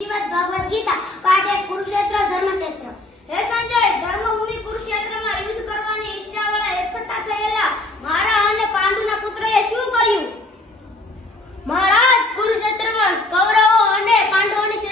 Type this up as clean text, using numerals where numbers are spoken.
શ્રીમદ ભગવદ ગીતા પાઠ 1 કુરુક્ષેત્ર ધર્મક્ષેત્ર। હે સંજય, ધર્મભૂમિ કુરુક્ષેત્રમાં યુદ્ધ કરવાની ઈચ્છાવાળા એકઠા થયેલા મારા અને પાંડુના પુત્રએ શું કર્યું? મહારાજ, કુરુક્ષેત્રમાં કૌરવો અને પાંડવોની